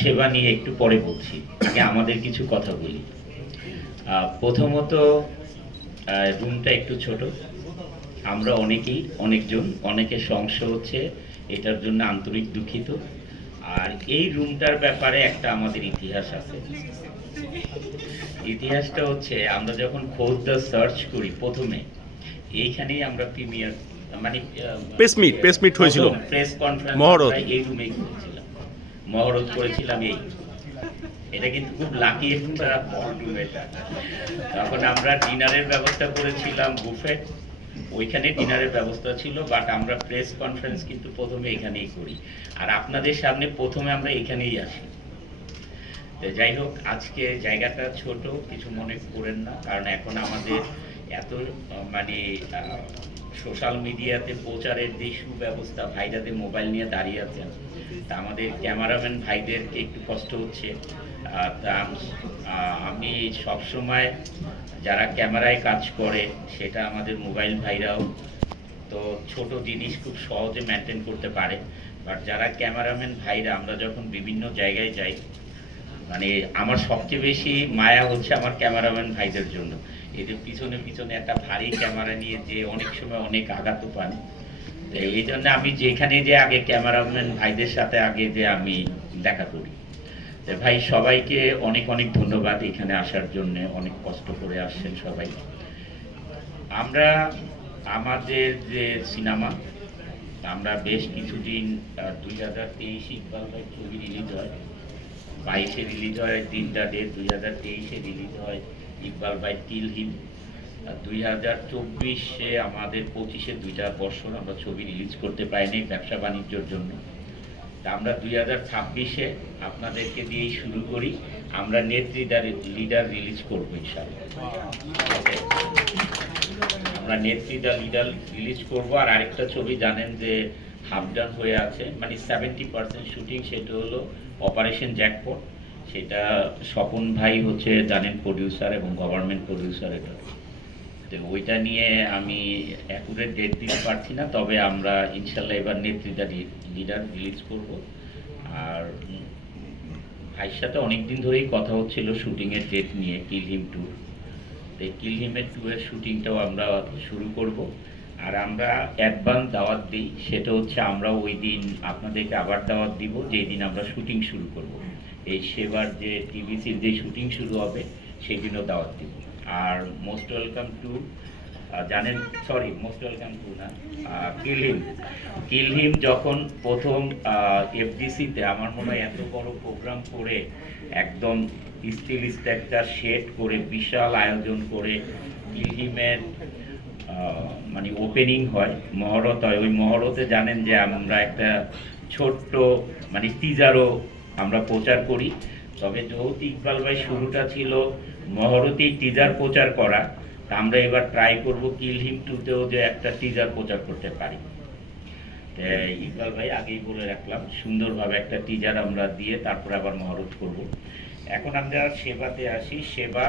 সেবা নিয়ে একটু পরে বলছি, আগে আমাদের কিছু কথা বলি। প্রথমত রুমটা একটু ছোট, আমরা অনেকের সমস্যা হচ্ছে, এটার জন্য আন্তরিক দুঃখিত। আর এই রুমটার ব্যাপারে একটা আমাদের ইতিহাস আছে। ইতিহাসটা হচ্ছে, আমরা যখন খোঁজ সার্চ করি প্রথমে এইখানেই আমরা প্রিমিয়ার মানে প্রেস মিট হয়েছিল প্রেস কনফারেন্স মহরত। আমরা এই রুমেই করেছিলাম, মহরত করেছিলাম এই। এটা কিন্তু খুব লাকি একটা বলরুম এটা। তখন আমরা ডিনারের ব্যবস্থা করেছিলাম বুফে, ওইখানে ডিনারের ব্যবস্থা ছিল, বাট আমরা প্রেস কনফারেন্স কিন্তু প্রথমে এখানেই করি। আর আপনাদের সামনে প্রথমে আমরা এখানেই আসি। তো যাই হোক, আজকে জায়গাটা ছোট, কিছু মনে করেন না, কারণ এখন আমাদের এত মানে সোশ্যাল মিডিয়াতে প্রচারের যে সুব্যবস্থা, ভাইরাদের মোবাইল নিয়ে দাঁড়িয়ে আছেন, তা আমাদের ক্যামেরাম্যান ভাইদেরকে একটু কষ্ট হচ্ছে। তা আমি সবসময় যারা ক্যামেরায় কাজ করে, সেটা আমাদের মোবাইল ভাইরাও তো ছোট জিনিস খুব সহজে মেনটেন করতে পারে। বাট যারা ক্যামেরাম্যান ভাইরা, আমরা যখন বিভিন্ন জায়গায় যাই, মানে আমার সবচেয়ে বেশি মায়া হচ্ছে আমার ক্যামেরাম্যান ভাইদের জন্য। এদের পিছনে পিছনে একটা ভারী ক্যামেরা নিয়ে যে অনেক সময় অনেক আঘাত পান। এই জন্য আমি যেখানে যে আগে ক্যামেরাম্যান ভাইদের সাথে আগে যে আমি দেখা করি। ভাই সবাইকে অনেক অনেক ধন্যবাদ এখানে আসার জন্য, অনেক কষ্ট করে আসছেন সবাই। আমরা আমাদের যে সিনেমা, আমরা বেশ কিছুদিন 2023 ইকবাল ভাই ছবি রিলিজ হয়, 22-এ রিলিজ হয় দিনটা ডেট, 2023-এ রিলিজ হয় ইকবাল ভাই কিল হিম। 2024-এ আমাদের 25-এ 2টা বছর আমরা ছবি রিলিজ করতে পারিনি ব্যবসা বাণিজ্যর জন্য। তা আমরা 2026-এ আপনাদেরকে দিয়েই শুরু করি, আমরা লিডার রিলিজ করবো ইনশাআল্লাহ। আমরা লিডার রিলিজ করব। আর আরেকটা ছবি জানেন যে হাফ ডান হয়ে আছে, মানে 70% শুটিং, সেটা হলো অপারেশন জ্যাকপট। সেটা স্বপন ভাই হচ্ছে জানেন প্রডিউসার এবং গভর্নমেন্ট প্রডিউসার। এটা তো ওইটা নিয়ে আমি অ্যাকুরেট ডেট দিতে পারছি না, তবে আমরা ইনশাল্লাহ এবার লিডার রিলিজ করব। আর ভাইয়ের সাথে অনেকদিন ধরেই কথা হচ্ছিল শুটিংয়ের ডেট নিয়ে, কিল হিম 2। এই কিল হিমের 2 এর শুটিংটাও আমরা শুরু করব। আর আমরা অ্যাডভান্স দাওয়াত দিই, সেটা হচ্ছে আমরা ওই দিন আপনাদেরকে আবার দাওয়াত দিব যেই দিন আমরা শুটিং শুরু করব। এই সেবার যে টিভিসির যে শুটিং শুরু হবে সেই দিনও দাওয়াত দিব। আর মোস্ট ওয়েলকাম টু জানেন, সরি মোস্ট ওয়েলকাম টু না, কিল হিম যখন প্রথম এফডিসিতে আমার মনে হয় এত বড় প্রোগ্রাম করে, একদম স্টিলিস্ট একটা সেট করে বিশাল আয়োজন করে কিল হিমের মানে ওপেনিং হয়, মহরত হয়। ওই মহরতে জানেন যে আমরা একটা ছোট্ট মানে টিজারও আমরা প্রচার করি। তবে যেহেতু ইকবাল ভাই শুরুটা ছিল মহরতেই টিজার প্রচার করা, তা আমরা এবার ট্রাই করব কিল হিম 2-তেও যে একটা টিজার প্রচার করতে পারি। ইকবাল ভাই আগেই বলে রাখলাম, সুন্দরভাবে একটা টিজার আমরা দিয়ে তারপর আবার মহরত করব। এখন আমরা সেবাতে আসি। সেবা